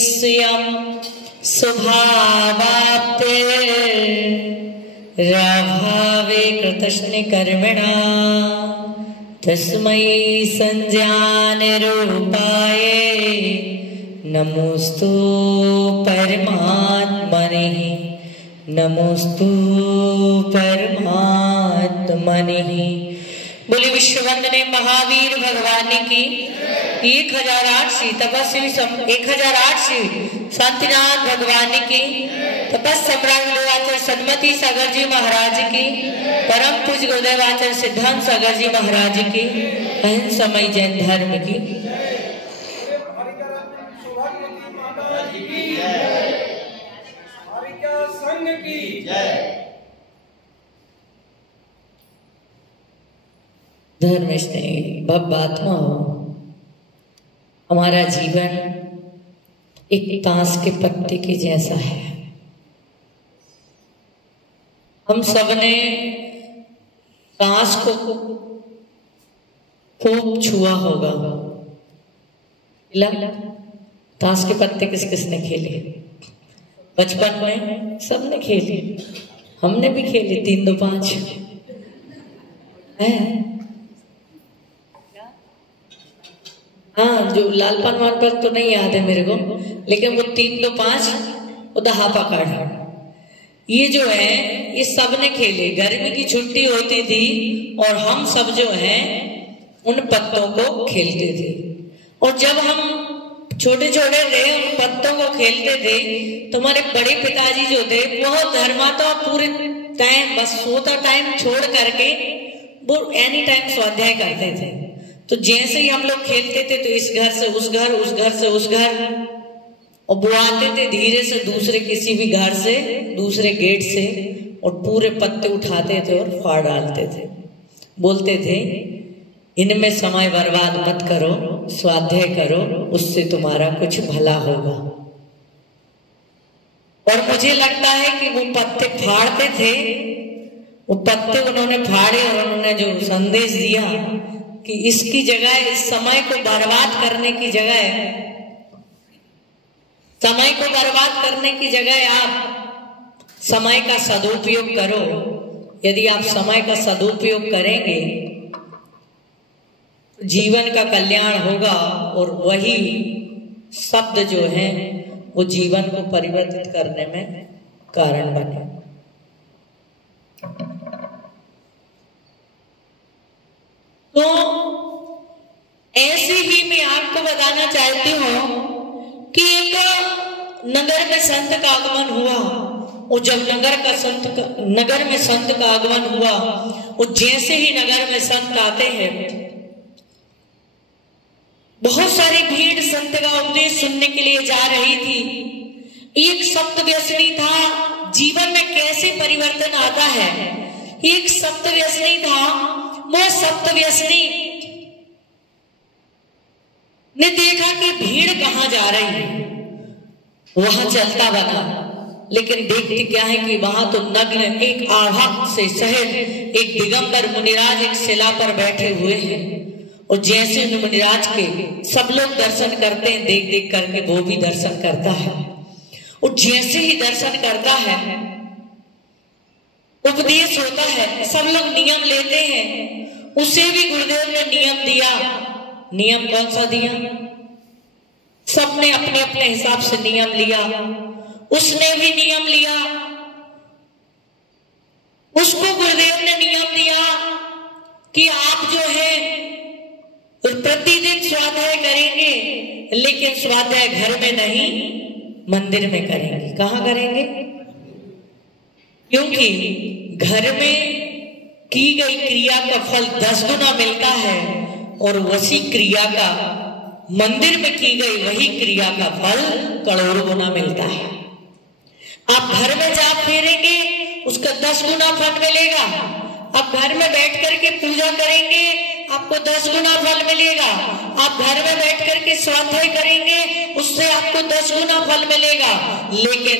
स्वयं स्वभावाप्ते राभावे कृतस्निकर्मिणा तस्मै संज्ञानरूपाय नमोस्तु परमात्मने नमोस्तु परमात्मने। बोले विश्ववंदने महावीर भगवान की 1008 श्री तपस्वी 1008 श्री शांतिनाथ भगवान की तपस सम्राट गुरुदेवाचार्य सन्मति सागर जी महाराज की परम पूज्य गुरुदेवाचार्य सिद्धांत सागर जी महाराज की अहिंसमय जैन धर्म की संघ की जय। धर्म स्नेही भव्यात्मा हो। हमारा जीवन एक ताश के पत्ते के जैसा है। हम सबने ताश को खूब छुआ होगा। ताश के पत्ते किस किसने खेले? बचपन में सबने खेले, हमने भी खेले 3 2 5 है। हाँ, जो लालपन वालपन तो नहीं याद है मेरे को, लेकिन वो 3 2 5 वो दहा पकड़ ये जो है ये सब ने खेले। गर्मी की छुट्टी होती थी और हम सब जो है उन पत्तों को खेलते थे। और जब हम छोटे छोटे थे उन पत्तों को खेलते थे तो हमारे बड़े पिताजी जो थे बहुत धर्मात्मा पूरे टाइम बस सोता टाइम छोड़ करके वो एनी टाइम स्वाध्याय करते थे। तो जैसे ही हम लोग खेलते थे तो इस घर से उस घर, उस घर से उस घर, और वो आते थे धीरे से दूसरे किसी भी घर से दूसरे गेट से और पूरे पत्ते उठाते थे और फाड़ डालते थे। बोलते थे इनमें समय बर्बाद मत करो, स्वाध्याय करो, उससे तुम्हारा कुछ भला होगा। और मुझे लगता है कि वो पत्ते फाड़ते थे, वो पत्ते उन्होंने फाड़े और उन्होंने जो संदेश दिया कि इसकी जगह इस समय को बर्बाद करने की जगह आप समय का सदुपयोग करो। यदि आप समय का सदुपयोग करेंगे जीवन का कल्याण होगा और वही शब्द जो है वो जीवन को परिवर्तित करने में कारण बने। तो ऐसे ही मैं आपको बताना चाहती हूँ कि एक नगर में संत का आगमन हुआ और जब नगर में संत का आगमन हुआ और जैसे ही नगर में संत आते हैं बहुत सारी भीड़ संत का उपदेश सुनने के लिए जा रही थी। एक सप्त व्यसनी था, जीवन में कैसे परिवर्तन आता है। एक सप्त व्यसनी था, वो सप्त व्यसनी ने देखा कि भीड़ कहां जा रही है, वहां चलता बना। लेकिन देखते क्या है कि वहां तो नग्न एक आभा से शहर एक दिगंबर मुनिराज एक शिला पर बैठे हुए हैं और जैसे मुनिराज के सब लोग दर्शन करते हैं, देख देख करके वो भी दर्शन करता है। और जैसे ही दर्शन करता है उपदेश होता है, सब लोग नियम लेते हैं। उसे भी गुरुदेव ने नियम दिया। नियम कौन सा दिया? सबने अपने अपने हिसाब से नियम लिया। उसने भी नियम लिया, उसको गुरुदेव ने नियम दिया कि आप जो है प्रतिदिन स्वाध्याय करेंगे, लेकिन स्वाध्याय घर में नहीं मंदिर में करेंगे। कहाँ करेंगे? क्योंकि घर में की गई क्रिया का फल 10 गुना मिलता है और वही क्रिया का मंदिर में की गई वही क्रिया का फल करोड़ों गुना मिलता है। आप घर में जाप फेरेंगे उसका 10 गुना फल मिलेगा। आप घर में बैठ करके पूजा करेंगे आपको 10 गुना फल मिलेगा। आप घर में बैठ करके स्वाध्याय करेंगे उससे आपको 10 गुना फल मिलेगा। लेकिन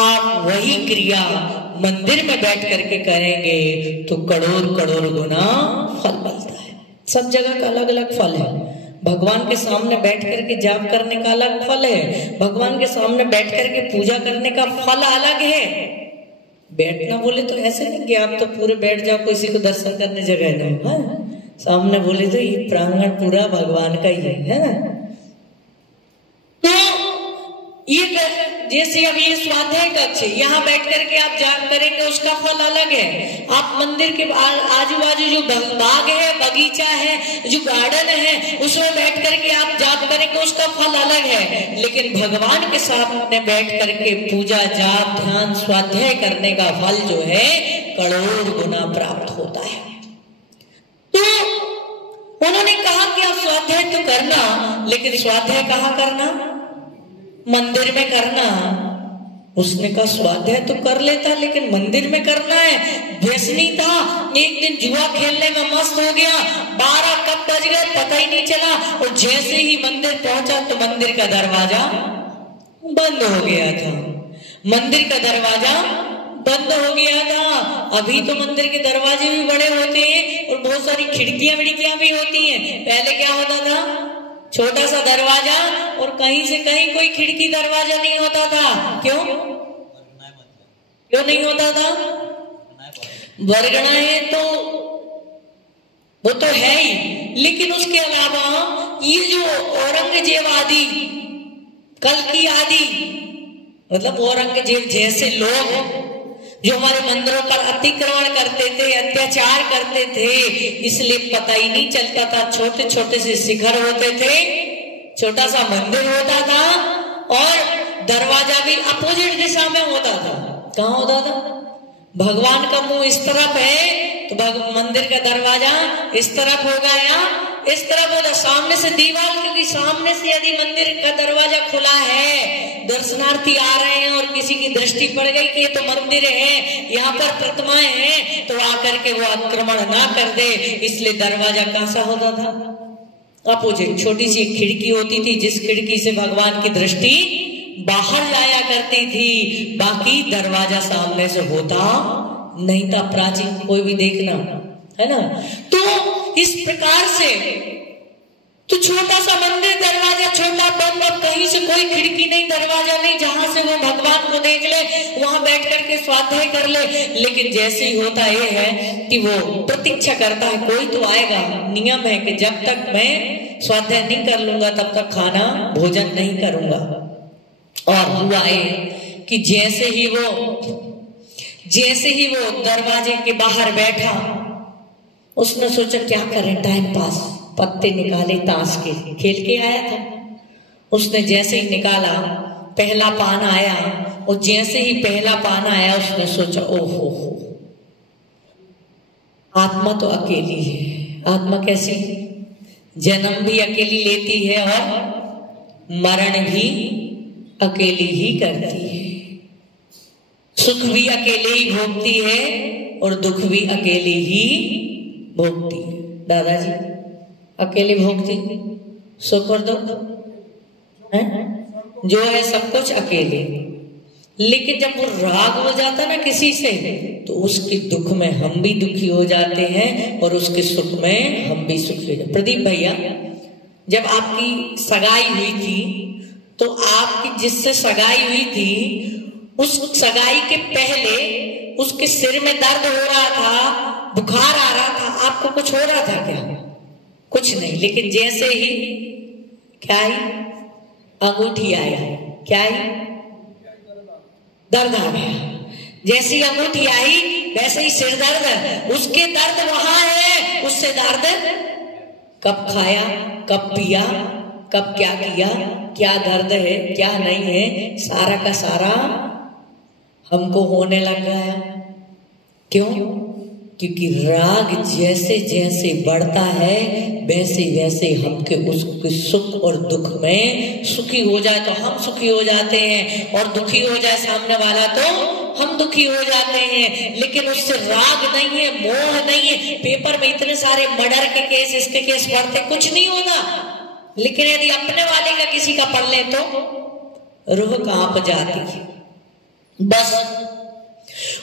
आप वही क्रिया मंदिर में बैठ करके करेंगे तो करोड़ करोड़ गुना फल मिलता है। सब जगह का अलग अलग फल है। भगवान के सामने बैठ करके जाप करने का अलग फल है, भगवान के सामने बैठ करके पूजा करने का फल अलग है। बैठना बोले तो ऐसे नहीं कि आप तो पूरे बैठ जाओ, किसी को दर्शन करने जगह नहीं है। सामने बोले तो ये प्रांगण पूरा भगवान का ही है ना। तो ये जैसे अब ये स्वाध्याय कक्ष है, यहाँ बैठ करके आप जाप करेंगे उसका फल अलग है। आप मंदिर के आजू बाजू जो बाग है, बगीचा है, जो गार्डन है, उसमें बैठ करके आप जाप करेंगे उसका फल अलग है। लेकिन भगवान के सामने बैठ करके पूजा, जाप, ध्यान, स्वाध्याय करने का फल जो है करोड़ गुना प्राप्त होता है। तो उन्होंने कहा कि आप स्वाध्याय तो करना, लेकिन स्वाध्याय कहाँ करना? मंदिर में करना। उसने कहा स्वाध्याय तो कर लेता लेकिन मंदिर में करना है। व्यसनी था, एक दिन जुआ खेलने में मस्त हो गया, 12 कब बज गए पता ही नहीं चला, और जैसे ही मंदिर पहुंचा तो मंदिर का दरवाजा बंद हो गया था। मंदिर का दरवाजा बंद हो गया था। अभी तो मंदिर के दरवाजे भी बड़े होते हैं और बहुत सारी खिड़कियां विड़कियां भी होती हैं। पहले क्या होता था? छोटा सा दरवाजा और कहीं से कहीं कोई खिड़की दरवाजा नहीं होता था। क्यों नहीं होता था? वरगणाएं तो वो तो है ही, लेकिन उसके अलावा ये जो औरंगजेब आदि, कल्कि आदि, मतलब औरंगजेब जैसे लोग जो हमारे मंदिरों पर अतिक्रमण करते थे, अत्याचार करते थे, इसलिए पता ही नहीं चलता था। छोटे छोटे से शिखर होते थे, छोटा सा मंदिर होता था और दरवाजा भी अपोजिट दिशा में होता था। कहाँ होता था? भगवान का मुंह इस तरफ है तो मंदिर का दरवाजा इस तरफ होगा या इस तरफ होगा, सामने से दीवार, क्योंकि सामने से यदि मंदिर का दरवाजा खुला है, दर्शनार्थी आ रहे हैं और किसी की दृष्टि पड़ गई कि ये तो मंदिर है, यहाँ पर प्रतिमाएं हैं, तो आकर के वो आक्रमण ना कर दे, इसलिए दरवाजा कैसा होता था? अपोजिट। छोटी सी खिड़की होती थी जिस खिड़की से भगवान की दृष्टि बाहर जाया करती थी, बाकी दरवाजा सामने से होता नहीं था। प्राचीन कोई भी देखना है ना। तो इस प्रकार से तो छोटा सा मंदिर, दरवाजा छोटा बंद, और कहीं से कोई खिड़की नहीं, दरवाजा नहीं, जहां से वो भगवान को देख ले, वहां बैठ करके स्वाध्याय कर ले। लेकिन जैसे ही होता ये है कि वो प्रतीक्षा करता है कोई तो आएगा। नियम है कि जब तक मैं स्वाध्याय नहीं कर लूंगा तब तक खाना भोजन नहीं करूंगा। और हुआ ये कि जैसे ही वो दरवाजे के बाहर बैठा, उसने सोचा क्या करें, टाइम पास, पत्ते निकाले, ताश के खेल के आया था। उसने जैसे ही निकाला, पहला पान आया, और जैसे ही पहला पान आया उसने सोचा ओहो, आत्मा तो अकेली है। आत्मा कैसी? जन्म भी अकेली लेती है और मरण भी अकेली ही करती है। सुख भी अकेले ही भोगती है और दुख भी अकेले ही भोगती है। दादाजी अकेले भोगती, सुख और दुख है, जो है सब कुछ अकेले। लेकिन जब वो राग हो जाता ना किसी से, तो उसके दुख में हम भी दुखी हो जाते हैं और उसके सुख में हम भी सुखी हो जाते। प्रदीप भैया, जब आपकी सगाई हुई थी तो आपकी जिससे सगाई हुई थी उस सगाई के पहले उसके सिर में दर्द हो रहा था, बुखार आ रहा था, आपको कुछ हो रहा था क्या? कुछ नहीं। लेकिन जैसे ही क्या आई? अंगूठी आया, क्या आई? दर्द आ गया। जैसी अंगूठी आई वैसे ही सिर दर्द, उसके दर्द वहां है, उससे दर्द कब खाया, कब पिया, कब क्या किया, क्या दर्द है, क्या नहीं है, सारा का सारा हमको होने लग गया। क्यों? क्योंकि राग जैसे जैसे बढ़ता है वैसे वैसे हमके उसके सुख और दुख में, सुखी हो जाए तो हम सुखी हो जाते हैं और दुखी हो जाए सामने वाला तो हम दुखी हो जाते हैं। लेकिन उससे राग नहीं है, मोह नहीं है। पेपर में इतने सारे मर्डर के केस, इसके केस पढ़ते, कुछ नहीं होता। लेकिन यदि अपने वाले का किसी का पढ़ ले तो रूह कांप जाती है। बस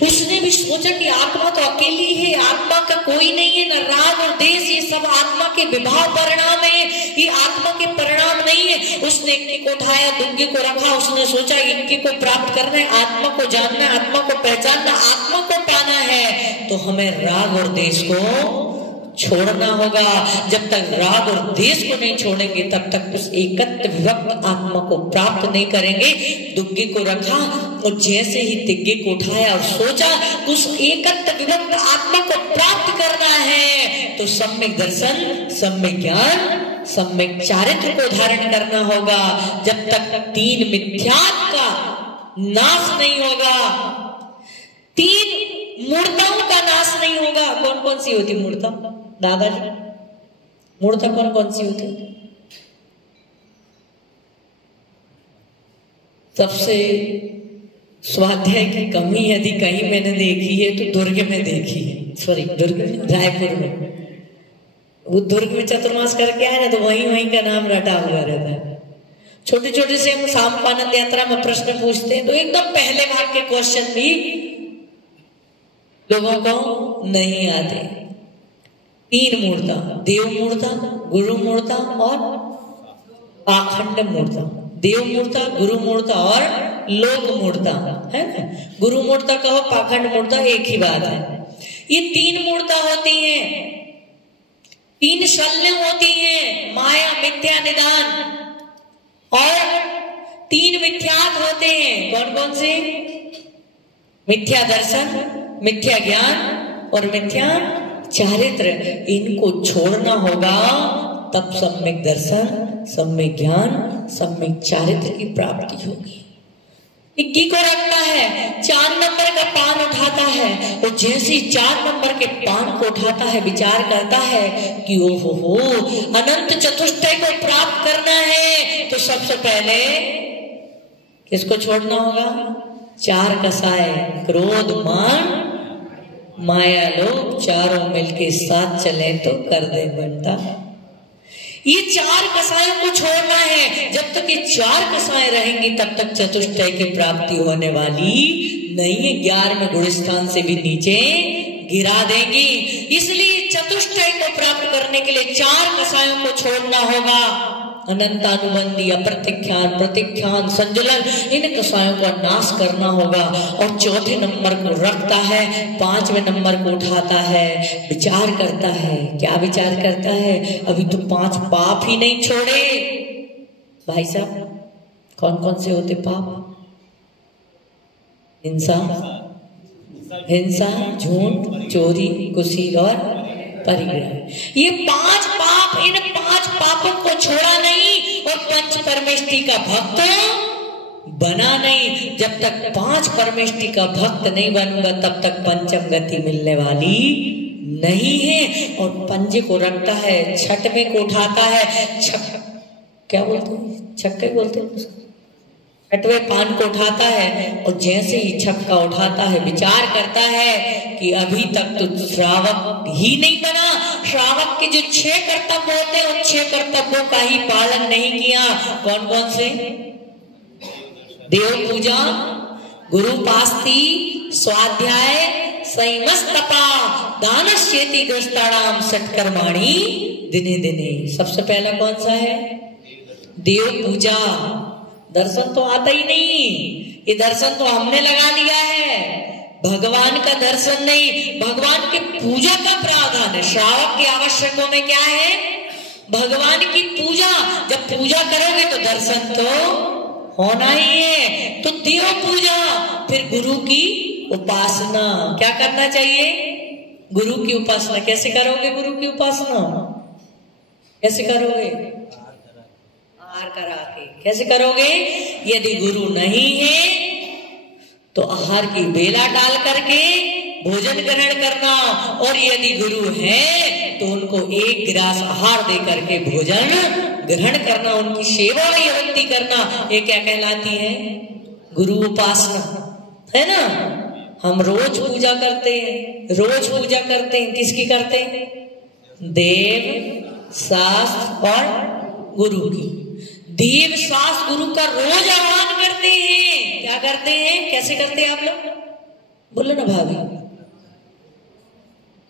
उसने भी सोचा कि आत्मा तो अकेली है, आत्मा का कोई नहीं है, न राग और देश, ये सब आत्मा के विभाव परिणाम है, ये आत्मा के परिणाम नहीं है। उसने इक्की को उठाया, दुग्गी को रखा, उसने सोचा इक्की को प्राप्त करना है, आत्मा को जानना है, आत्मा को पहचानना, आत्मा को पाना है, तो हमें राग और देश को छोड़ना होगा। जब तक राग और देश को नहीं छोड़ेंगे तब तक उस एकत्व विभक्त आत्मा को प्राप्त नहीं करेंगे। दुग्गी को रखा और जैसे ही तिग्गे को उठाया और सोचा उस एकत्व विभक्त आत्मा को प्राप्त करना है तो सम्यक दर्शन, सम्यक ज्ञान, सम्यक चारित्र को धारण करना होगा। जब तक तीन मिथ्यात्व का नाश नहीं होगा, तीन मूर्ताओं का नाश नहीं होगा। कौन कौन सी होती मूर्ता दादाजी? मूर्ता कौन कौन सी होती? सबसे स्वाध्याय की कमी यदि कहीं मैंने देखी है तो दुर्ग में देखी है, सॉरी दुर्ग में, रायपुर में। वो दुर्ग में चतुर्मास करके आए ना तो वहीं का नाम रटा हुआ रहता है। छोटे छोटे से हम सामपानंद यात्रा में प्रश्न पूछते हैं तो एकदम पहले भाग के क्वेश्चन भी लोगों को नहीं आते। तीन मूर्ता, देव मूर्ता, गुरु मूर्ता और पाखंड मूर्ता। देव मूर्ता, गुरु मूर्ता और लोक मूर्ता, है ना? गुरु मूर्ता कहो, पाखंड मूर्ता, एक ही बात है। ये तीन मूर्ता होती हैं, तीन शल्य होती हैं, माया, मिथ्या, निदान, और तीन मिथ्यात्व होते हैं। कौन कौन से? मिथ्या दर्शन, मिथ्या ज्ञान और मिथ्या चारित्र। इनको छोड़ना होगा तब सम्यक दर्शन, सम्यक ज्ञान, सम्यक चारित्र की प्राप्ति होगी। इक्की को रखता है, 4 नंबर का पान उठाता है और जैसे ही 4 नंबर के पान को उठाता है विचार करता है कि ओहो अनंत चतुष्टय को प्राप्त करना है तो सबसे पहले किसको छोड़ना होगा? 4 कसाय, क्रोध, मान, माया, लोभ, चारों मिलके साथ चले तो कर दे बनता। ये 4 कसायों को छोड़ना है। जब तक ये 4 कसाएं रहेंगी तब तक चतुष्टय की प्राप्ति होने वाली नहीं है। 11वें गुणस्थान से भी नीचे गिरा देंगी। इसलिए चतुष्टय को प्राप्त करने के लिए 4 कसायों को छोड़ना होगा। अनंतानुबंधी, अप्रतिख्यान, प्रतिख्यान, संजलन, इन कसायों का नाश करना होगा। और 4थे नंबर को रखता है, 5वें नंबर को उठाता है, विचार करता है। क्या विचार करता है? अभी तो 5 पाप ही नहीं छोड़े। भाई साहब कौन कौन से होते पाप? हिंसा, झूठ, चोरी, कुसीर और परिग्रह। ये 5 पाप, इन 5 पापों को छोड़ा नहीं और पंच परमेष्टि का भक्त बना नहीं। जब तक 5 परमेष्टि का भक्त नहीं बनूंगा तब तक पंचम गति मिलने वाली नहीं है। और पंजे को रखता है, 6वें को उठाता है, क्या बोलते हैं? छक्के बोलते हैं। 6वें पान को उठाता है और जैसे ही छक्का उठाता है विचार करता है कि अभी तक तो श्रावक ही नहीं बना। श्रावक के जो 6 कर्तव्य होते हैं उन 6 कर्तव्यों का ही पालन नहीं किया। कौन कौन से? देव पूजा, गुरुपास्ति, स्वाध्याय, संयमस्तपा, दानश्येति ग्रस्ताणाम सत्कर्माणि दिने दिने। सबसे पहला कौन सा है? देव पूजा। दर्शन तो आता ही नहीं, ये दर्शन तो हमने लगा लिया है। भगवान का दर्शन नहीं, भगवान की पूजा का प्रावधान है। श्रावक की आवश्यकों में क्या है? भगवान की पूजा। जब पूजा करोगे तो दर्शन तो होना ही है। तो देव पूजा, फिर गुरु की उपासना। क्या करना चाहिए? गुरु की उपासना। कैसे करोगे गुरु की उपासना? कैसे करोगे? आहार करा के। कैसे करोगे? यदि गुरु नहीं है तो आहार की बेला डाल करके भोजन ग्रहण करना, और यदि गुरु है तो उनको 1 गिलास आहार दे करके भोजन ग्रहण करना, उनकी सेवा में भक्ति करना। ये क्या कहलाती है? गुरु उपासना, है ना? हम रोज पूजा करते हैं, रोज पूजा करते हैं। किसकी करते हैं? देव, शास्त्र और गुरु की। देव, शास्त्र, गुरु का रोज आह्वान करते हैं। क्या करते हैं? कैसे करते हैं आप लोग? बोलो ना भाभी,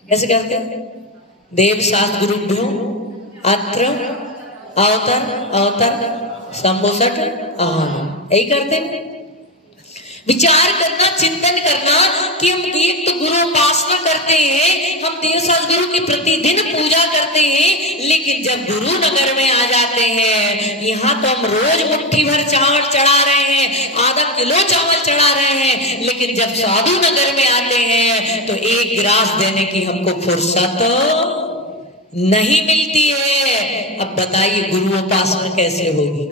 कैसे करते हैं? देव शास्त्र गुरुभ्यो अत्र अवतर अवतर संबोसठ आहान, यही करते हैं। विचार करना, चिंतन करना कि हम एक तो गुरु उपासना करते हैं, हम देवशास्त्र गुरु की प्रतिदिन पूजा करते हैं, लेकिन जब गुरु नगर में आ जाते हैं, यहाँ तो हम रोज मुट्ठी भर चावल चढ़ा रहे हैं, आधा किलो चावल चढ़ा रहे हैं, लेकिन जब साधु नगर में आते हैं तो एक गिलास देने की हमको फुर्सत नहीं मिलती है। अब बताइए गुरु उपासना कैसे होगी?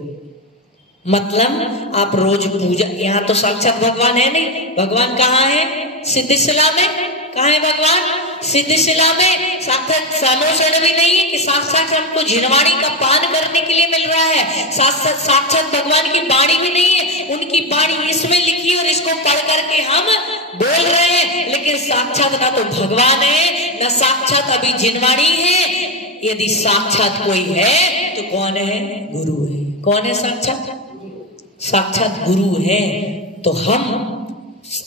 मतलब आप रोज पूजा, यहाँ तो साक्षात भगवान है नहीं, भगवान कहाँ है? सिद्धिशिला में। कहाँ है भगवान? सिद्धिशिला में। साक्षात सामोषण भी नहीं है कि साक्षात हमको झिनवाणी का पान करने के लिए मिल रहा है। साक्षात भगवान की वाणी भी नहीं है, उनकी वाणी इसमें लिखी और इसको पढ़ करके हम बोल रहे हैं, लेकिन साक्षात ना तो भगवान है, ना साक्षात अभी झिनवाणी है। यदि साक्षात कोई है तो कौन है? गुरु है। कौन है साक्षात? साक्षात गुरु है। तो हम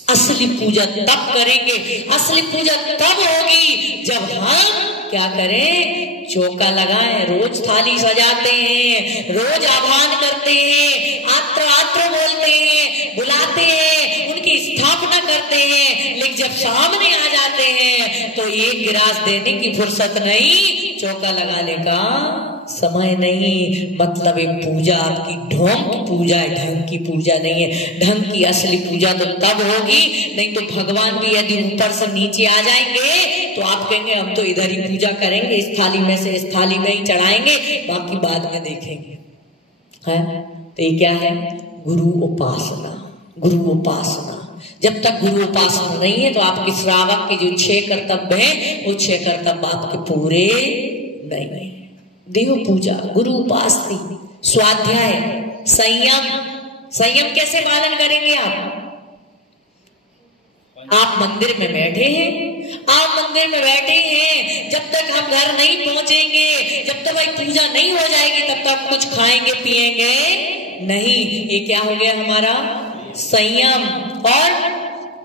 असली पूजा तब करेंगे, असली पूजा तब होगी जब हम क्या करें? चौका लगाएं, रोज थाली सजाते हैं, रोज आह्वान करते हैं, आत्र आत्र बोलते हैं, बुलाते हैं, उनकी स्थापना करते हैं, लेकिन जब सामने आ जाते हैं तो एक गिलास देने की फुर्सत नहीं, चौका लगाने का समय नहीं। मतलब एक पूजा आपकी ढोंग की पूजा है, ढंग की पूजा नहीं है। ढंग की असली पूजा तो तब होगी, नहीं तो भगवान भी यदि ऊपर से नीचे आ जाएंगे तो आप कहेंगे हम तो इधर ही पूजा करेंगे, इस थाली में से इस थाली में ही चढ़ाएंगे, बाकी बाद में देखेंगे। है तो ये क्या है? गुरु उपासना। गुरु उपासना। जब तक गुरु उपासना नहीं है तो आपके श्रावक के जो 6 कर्तव्य हैं वो 6 कर्तव्य आपके पूरे नहीं। देव पूजा, गुरु उपासना, स्वाध्याय, संयम। संयम कैसे पालन करेंगे आप? आप मंदिर में बैठे हैं, आप मंदिर में बैठे हैं, जब तक हम घर नहीं पहुंचेंगे, जब तक भाई पूजा नहीं हो जाएगी, तब तक कुछ खाएंगे पिएंगे नहीं। ये क्या हो गया हमारा? संयम। और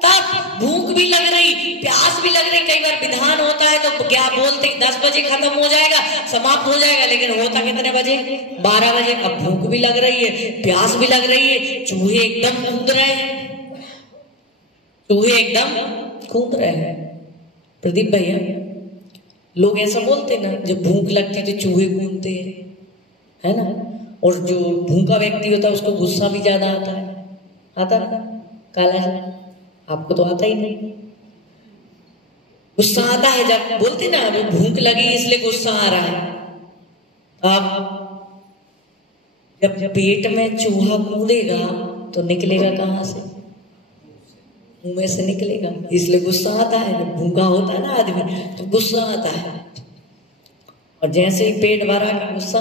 तब भूख भी लग रही, प्यास भी लग रही। कई बार विधान होता है तो क्या बोलते 10 बजे खत्म हो जाएगा, समाप्त हो जाएगा, लेकिन होता कितने बजे? 12 बजे। अब भूख भी लग रही है, प्यास भी लग रही है, चूहे एकदम कूद रहे हैं, चूहे एकदम कूद रहे हैं। प्रदीप भैया, लोग ऐसा बोलते ना, जब भूख लगती तो चूहे कूदते हैं, है ना? और जो भूखा व्यक्ति होता है उसको गुस्सा भी ज्यादा आता है। आता ना काला जी? आपको तो आता ही नहीं। गुस्सा आता है जब बोलते ना वो भूख लगी इसलिए गुस्सा आ रहा है। अब जब पेट में चूहा कूदेगा तो निकलेगा कहाँ से? मुंह में से निकलेगा, इसलिए गुस्सा आता है। जब भूखा होता है ना आदमी तो गुस्सा आता है, और जैसे ही पेट भरा गुस्सा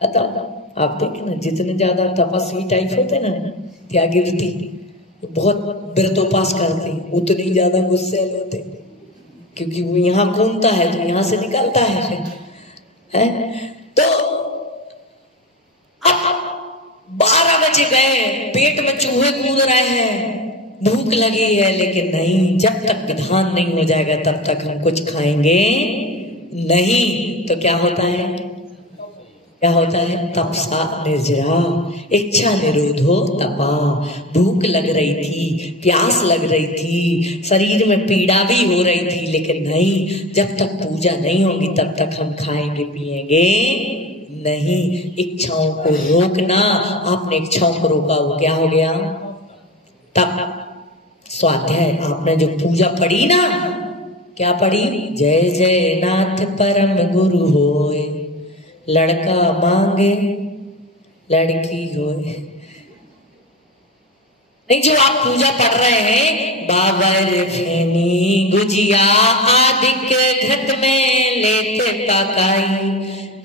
आता। आप देखें ना, जितने ज्यादा तपस्वी टाइप होते ना, त्यागी वृत्ति, बहुत व्रतोपास करते हैं, उतने ही ज्यादा गुस्से होते, क्योंकि वो यहाँ घूमता है तो यहाँ से निकलता है। तो अब 12 बजे गए, पेट में चूहे कूद रहे हैं, भूख लगी है, लेकिन नहीं, जब तक विधान नहीं हो जाएगा तब तक हम कुछ खाएंगे नहीं। तो क्या होता है? क्या होता है? तपसा निर्जरा, इच्छा निरोधो तपा। भूख लग रही थी, प्यास लग रही थी, शरीर में पीड़ा भी हो रही थी, लेकिन नहीं, जब तक पूजा नहीं होगी तब तक हम खाएंगे पिएंगे नहीं। इच्छाओं को रोकना, आपने इच्छाओं को रोका, वो क्या हो गया? तप। स्वाध्याय। आपने जो पूजा पढ़ी ना, क्या पढ़ी? जय जय नाथ परम गुरु होए, लड़का मांगे लड़की होए। नहीं, जो आप पूजा पढ़ रहे हैं, बाबर फेनी गुजिया आदिक घट में लेते पकाई,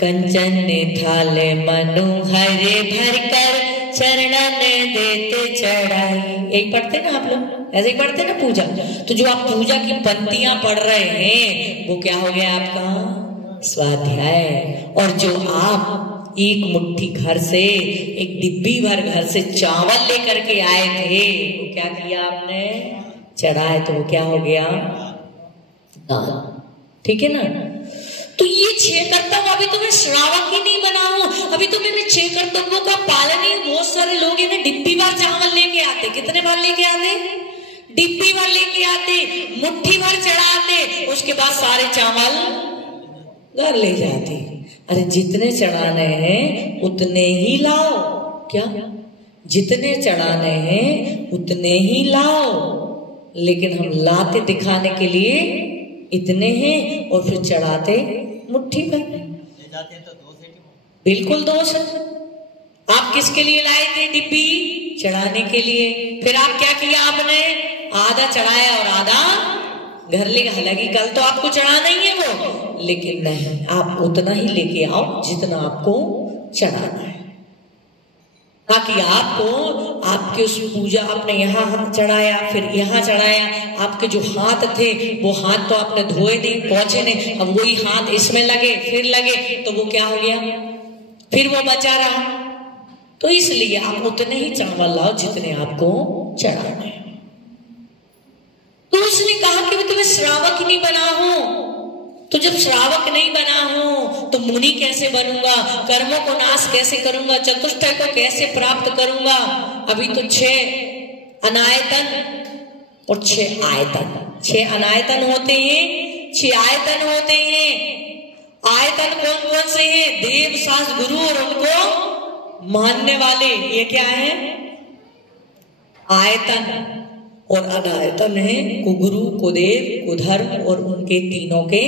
कंचन थाले मनु हरे भर कर चरणन देते चढ़ाई। यही पढ़ते ना आप लोग? ऐसे ही पढ़ते ना पूजा? तो जो आप पूजा की पंक्तियां पढ़ रहे हैं वो क्या हो गया आपका? स्वाध्याय। और जो आप एक मुट्ठी घर से, एक डिब्बी भर घर से चावल लेकर के आए थे, वो क्या किया आपने? चढ़ाए तो वो क्या हो गया? दान। ठीक है ना? तो ये 6 कर्तव्य, अभी तो मैं श्रावक ही नहीं बना हूं, अभी तो मैंने 6 कर्तव्यों का पालन ही। बहुत सारे लोग इन्हें डिब्बी भर चावल लेके आते। कितने बार लेके आते? डिब्बी भर लेके आते, मुट्ठी भर चढ़ाते, उसके बाद सारे चावल घर ले जाते। अरे जितने चढ़ाने हैं उतने ही लाओ। क्या? जितने चढ़ाने हैं उतने ही लाओ, लेकिन हम लाते दिखाने के लिए इतने हैं और फिर चढ़ाते मुट्ठी भर। ले जाते हैं तो दोष है। बिल्कुल दोष है। आप किसके लिए लाए थे डिब्बी? चढ़ाने के लिए। फिर आप क्या किया? आपने आधा चढ़ाया और आधा घर ले। हालांकि कल तो आपको चढ़ाना ही है वो, लेकिन नहीं, आप उतना ही लेके आओ जितना आपको चढ़ाना है, ताकि आपको आपके उस पूजा, आपने यहाँ हाथ चढ़ाया, फिर यहाँ चढ़ाया, आपके जो हाथ थे वो हाथ तो आपने धोए नहीं, पहुंचे नहीं, अब वही हाथ इसमें लगे, फिर लगे, तो वो क्या हो गया? फिर वो बचा रहा। तो इसलिए आप उतने ही चावल लाओ जितने आपको चढ़ाना है। तो उसने कहा कि मैं तुम्हें श्रावक नहीं बना हूं। तो जब श्रावक नहीं बना हूं तो मुनि कैसे बनूंगा? कर्मों को नाश कैसे करूंगा? चतुष्टय को कैसे प्राप्त करूंगा? अभी तो 6 अनायतन और 6 आयतन। 6 अनायतन होते हैं, 6 आयतन होते हैं। आयतन कौन कौन से हैं? देव, शास्त्र, गुरु और उनको मानने वाले, ये क्या है? आयतन। और अनायतन है कुगुरु, कुदेव, कुधर्म और उनके तीनों के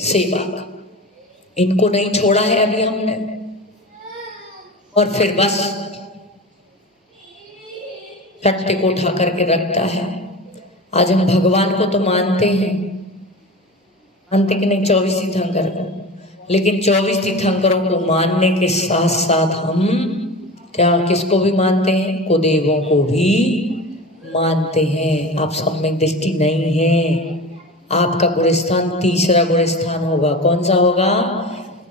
सेवक। इनको नहीं छोड़ा है अभी हमने। और फिर बस कट्टे को उठा करके रखता है। आज हम भगवान को तो मानते हैं, मानते कि नहीं? 24 तीर्थंकर को। लेकिन 24 तीर्थंकरों को मानने के साथ साथ हम क्या किसको भी मानते हैं? कुदेवों को भी मानते हैं। आप सम्यक दृष्टि नहीं है। आपका गुणस्थान तीसरा गुणस्थान होगा। कौन सा होगा?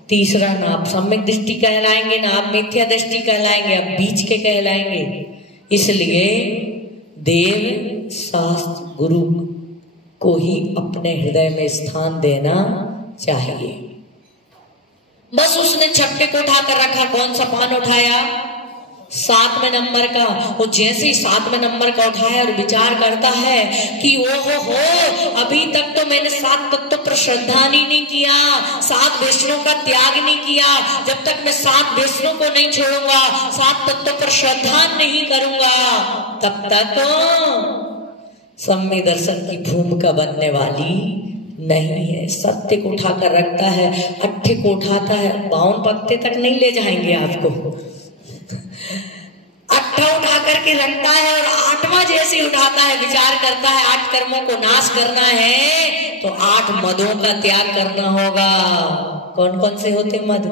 तीसरा। ना आप सम्यक दृष्टि कहलाएंगे, ना आप मिथ्या दृष्टि कहलाएंगे, आप बीच के कहलाएंगे। इसलिए देव, शास्त्र, गुरु को ही अपने हृदय में स्थान देना चाहिए। बस उसने छट्टे को उठाकर रखा। कौन सा पान उठाया? 7वें नंबर का। वो जैसे ही 7वें नंबर का उठाया और विचार करता है कि ओहो हो, अभी तक तो मैंने 7 तत्व पर श्रद्धा नहीं किया, 7 वैष्णव का त्याग नहीं किया। जब तक मैं 7 वैष्णव को नहीं छोड़ूंगा, 7 तत्व पर श्रद्धा नहीं करूंगा, तब तक सम्य दर्शन की भूमिका बनने वाली नहीं है। सत्य को उठाकर रखता है, अट्ठे को उठाता है। 52 पत्ते तक नहीं ले जाएंगे आपको। अट्ठा उठा करके रखता है और 8वां जैसे उठाता है, विचार करता है 8 कर्मों को नाश करना है तो 8 मदों का त्याग करना होगा। कौन कौन से होते मद?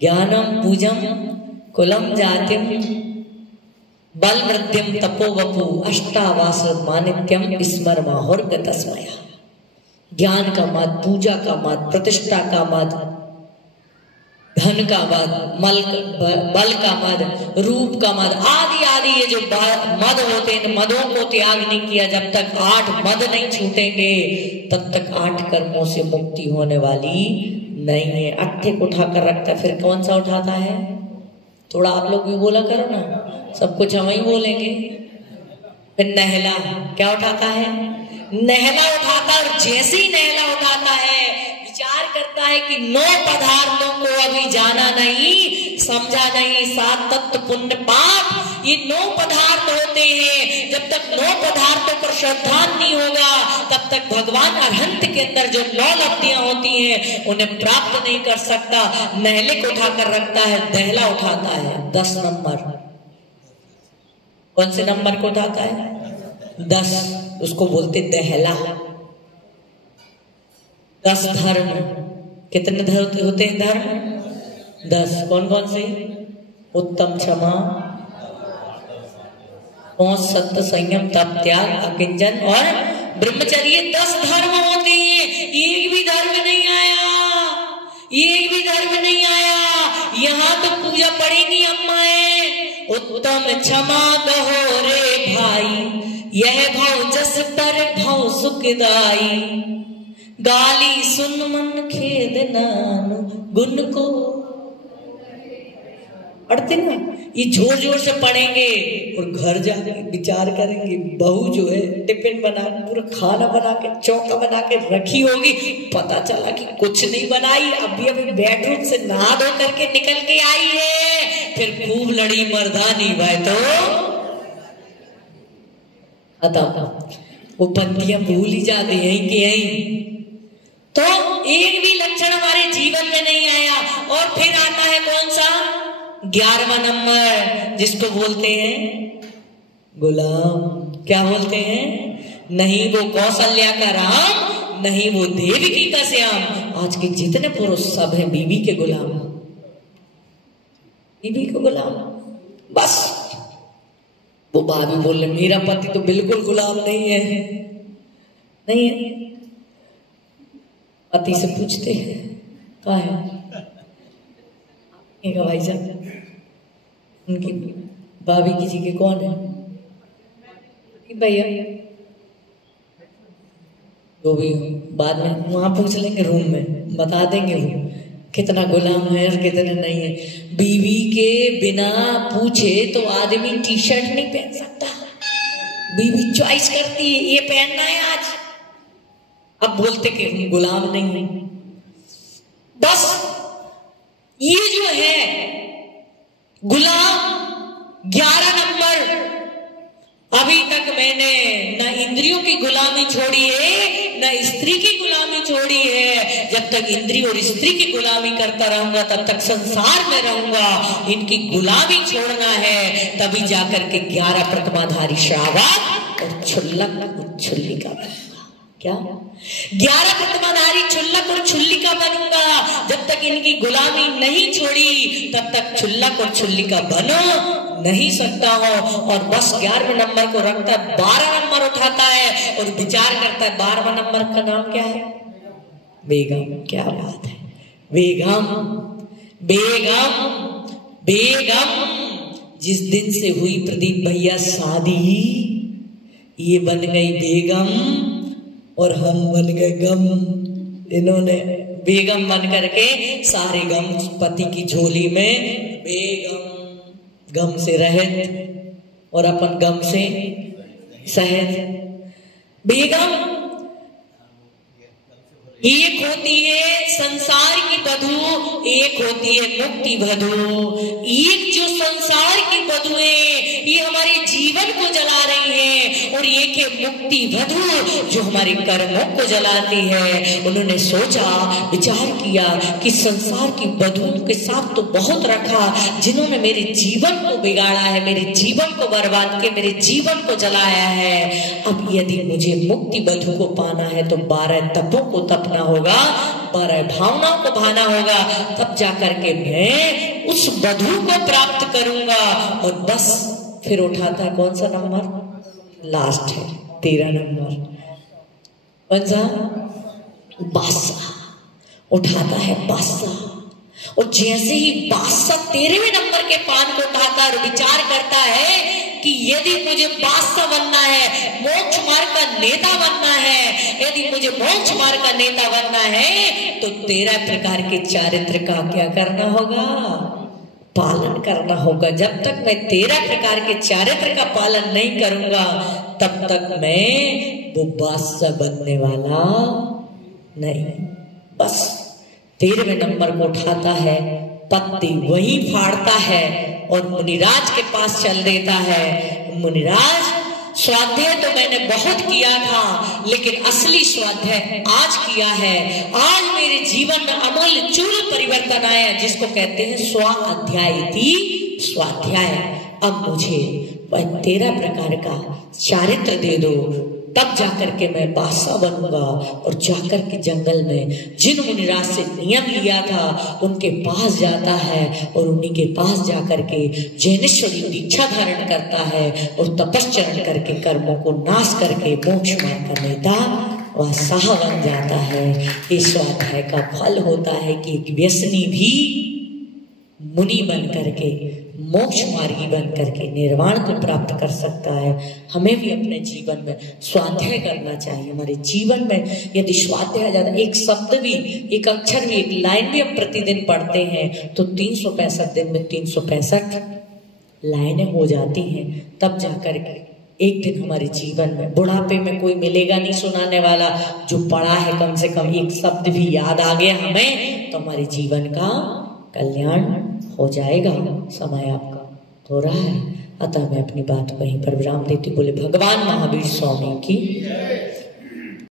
ज्ञानम, पूजम, कुलम, जातिम, बल, वृद्धिम, तपो, वपु, अष्टावास, मानित्यम, स्मर, माहुर, गतस्मया। ज्ञान का मद, पूजा का मद, प्रतिष्ठा का मद, धन का मद, बल का मद, रूप का मद, आदि आदि ये जो मद होते हैं, मदों को त्याग नहीं किया। जब तक 8 मद नहीं छूटेंगे तब तक 8 कर्मों से मुक्ति होने वाली नहीं है। अट्ठे को उठाकर रखता। फिर कौन सा उठाता है? थोड़ा आप लोग भी बोला करो ना, सब कुछ हम ही बोलेंगे। फिर नहला। क्या उठाता है? नहला उठाता। और जैसे ही नहला उठाता है विचार करता है कि 9 पदार्थों को अभी जाना नहीं, समझा नहीं। 7 तत्व, पुण्य, पाप, ये 9 पदार्थ होते हैं। जब तक 9 पदार्थों पर श्रद्धा नहीं होगा तब तक भगवान अरहंत के अंदर जो 9 लब्धियां होती हैं उन्हें प्राप्त नहीं कर सकता। नहले को उठाकर रखता है, दहला उठाता है। 10 नंबर। कौन से नंबर को उठाता है? 10। उसको बोलते दहला। 10 धर्म। कितने धर्म होते हैं? धर्म 10। कौन कौन से? उत्तम, क्षमा, 5 सत्य, संयम, तप, त्याग, अकिंचन और ब्रह्मचर्य। 10 धर्म होते हैं। एक भी धर्म नहीं आया, एक भी धर्म नहीं आया। यहाँ तो पूजा पड़ेगी अम्माएं, उत्तम क्षमा कहो रे भाई, यह भव जस पर भव सुखदाई। गाली सुन मन खेद नानु, गुण को पढ़ते ना, ये जोर जोर से पढ़ेंगे और घर जाके विचार करेंगे। बहू जो है टिफिन बना पूरा खाना बना के चौका बना के रखी होगी, पता चला कि कुछ नहीं बनाई, अभी बेडरूम से नहा धो करके निकल के आई है, फिर खूब लड़ी मर्दानी भाई तो खत्म, वो पंक्तियां भूल ही जाती यहीं के यहीं। तो एक भी लक्षण हमारे जीवन में नहीं आया। और फिर आता है कौन सा? 11वां नंबर, जिसको बोलते हैं गुलाम। क्या बोलते हैं? नहीं वो कौशल्या का राम, नहीं वो देवकी का श्याम। आज के जितने पुरुष सब हैं बीवी के गुलाम, बीवी के गुलाम। बस वो भाभी बोल रहे मेरा पति तो बिल्कुल गुलाम नहीं है, नहीं है। पति से पूछते हैं कहाँ है भाई साहब, उनकी भाभी किसी के कौन है भैया, जो भी हो बाद में वहां पूछ लेंगे, रूम में बता देंगे वो कितना गुलाम है और कितने नहीं है। बीवी के बिना पूछे तो आदमी टी शर्ट नहीं पहन सकता, बीवी चॉइस करती है ये पहनना है आज, अब बोलते कि गुलाम नहीं है। बस ये जो है गुलाम 11 नंबर, अभी तक मैंने न इंद्रियों की गुलामी छोड़ी है न स्त्री की गुलामी छोड़ी है। जब तक इंद्रिय और स्त्री की गुलामी करता रहूंगा तब तक संसार में रहूंगा, इनकी गुलामी छोड़ना है, तभी जाकर के 11 प्रतिमाधारी श्रावक और छुल्लक छुल्लिका बनूंगा। क्या 11 प्रतिमाधारी छुल्लक और छुल्लिका बनूंगा। जब तक इनकी गुलामी नहीं छोड़ी तब तक छुल्लक और छुल्लिका बनो नहीं सकता हो। और बस 11वें नंबर को रखता है, 12 नंबर उठाता है और विचार करता है। 12वां नंबर का नाम क्या है? बेगम। क्या बात है, बेगम बेगम बेगम। जिस दिन से हुई प्रदीप भैया शादी, ये बन गई बेगम और हम बन गए गम। इन्होंने बेगम बन करके सारे गम पति की झोली में, बेगम गम से रहित और अपन गम से सहित। बेगम एक होती है संसार की बधू, एक होती है मुक्ति बधू। एक जो संसार की बधू है ये हमारे जीवन को जला रही है, और एक है मुक्ति बधू जो हमारे कर्मों को जलाती है। उन्होंने सोचा विचार किया कि संसार की बधुओं के साथ तो बहुत रखा, जिन्होंने मेरे जीवन को बिगाड़ा है, मेरे जीवन को बर्बाद किया, मेरे जीवन को जलाया है। अब यदि मुझे मुक्ति बधू को पाना है तो 12 तपों को तपना होगा, 12 भावनाओं को भाना होगा, तब जाकर के मैं उस बधू को प्राप्त करूंगा। और बस फिर उठाता है कौन सा नंबर? लास्ट है 13 नंबर। कौन सा? बादशाह। उठाता है बादशाह। और जैसे ही बादशाह 13वें नंबर के पान को उठाता और विचार करता है कि यदि मुझे बादशाह बनना है, मोक्ष मार्ग का नेता बनना है, यदि मुझे मोक्ष मार्ग का नेता बनना है तो 13 प्रकार के चारित्र का क्या करना होगा? पालन करना होगा। जब तक मैं 13 प्रकार के चारित्र का पालन नहीं करूंगा तब तक मैं वो बादशाह बनने वाला नहीं। बस 13वें नंबर को उठाता है, पत्ती वही फाड़ता है और मुनिराज के पास चल देता है। मुनिराज, स्वाध्याय तो मैंने बहुत किया था, लेकिन असली स्वाध्याय आज किया है। आज मेरे जीवन में अमूल्य चूल परिवर्तन आया, जिसको कहते हैं स्वाध्यायति स्वाध्याय। अब मुझे 13 प्रकार का चारित्र दे दो, तब जाकर के मैं बादशाह बनूंगा। और जाकर के जंगल में जिन मुनिराज से नियम लिया था उनके पास जाता है और उन्हीं के पास जाकर के जैनेश्वरी दीक्षा धारण करता है और तपस्चरण करके कर्मों को नाश करके मोक्ष मार्ग का नेता वह साह बन जाता है। इस स्वाध्याय का फल होता है कि एक व्यसनी भी मुनि बन करके मोक्ष मार्गी बन करके निर्वाण को प्राप्त कर सकता है। हमें भी अपने जीवन में स्वाध्याय करना चाहिए। हमारे जीवन में यदि स्वाध्याय ज्यादा, एक शब्द भी, एक अक्षर भी, एक लाइन भी हम प्रतिदिन पढ़ते हैं तो 365 दिन में 365 लाइनें हो जाती हैं। तब जाकर के एक दिन हमारे जीवन में, बुढ़ापे में कोई मिलेगा नहीं सुनाने वाला, जो पढ़ा है कम से कम एक शब्द भी याद आ गया हमें तो हमारे जीवन का कल्याण हो जाएगा। समय आपका हो रहा है, अतः मैं अपनी बात वहीं पर विराम देती। बोले भगवान महावीर स्वामी की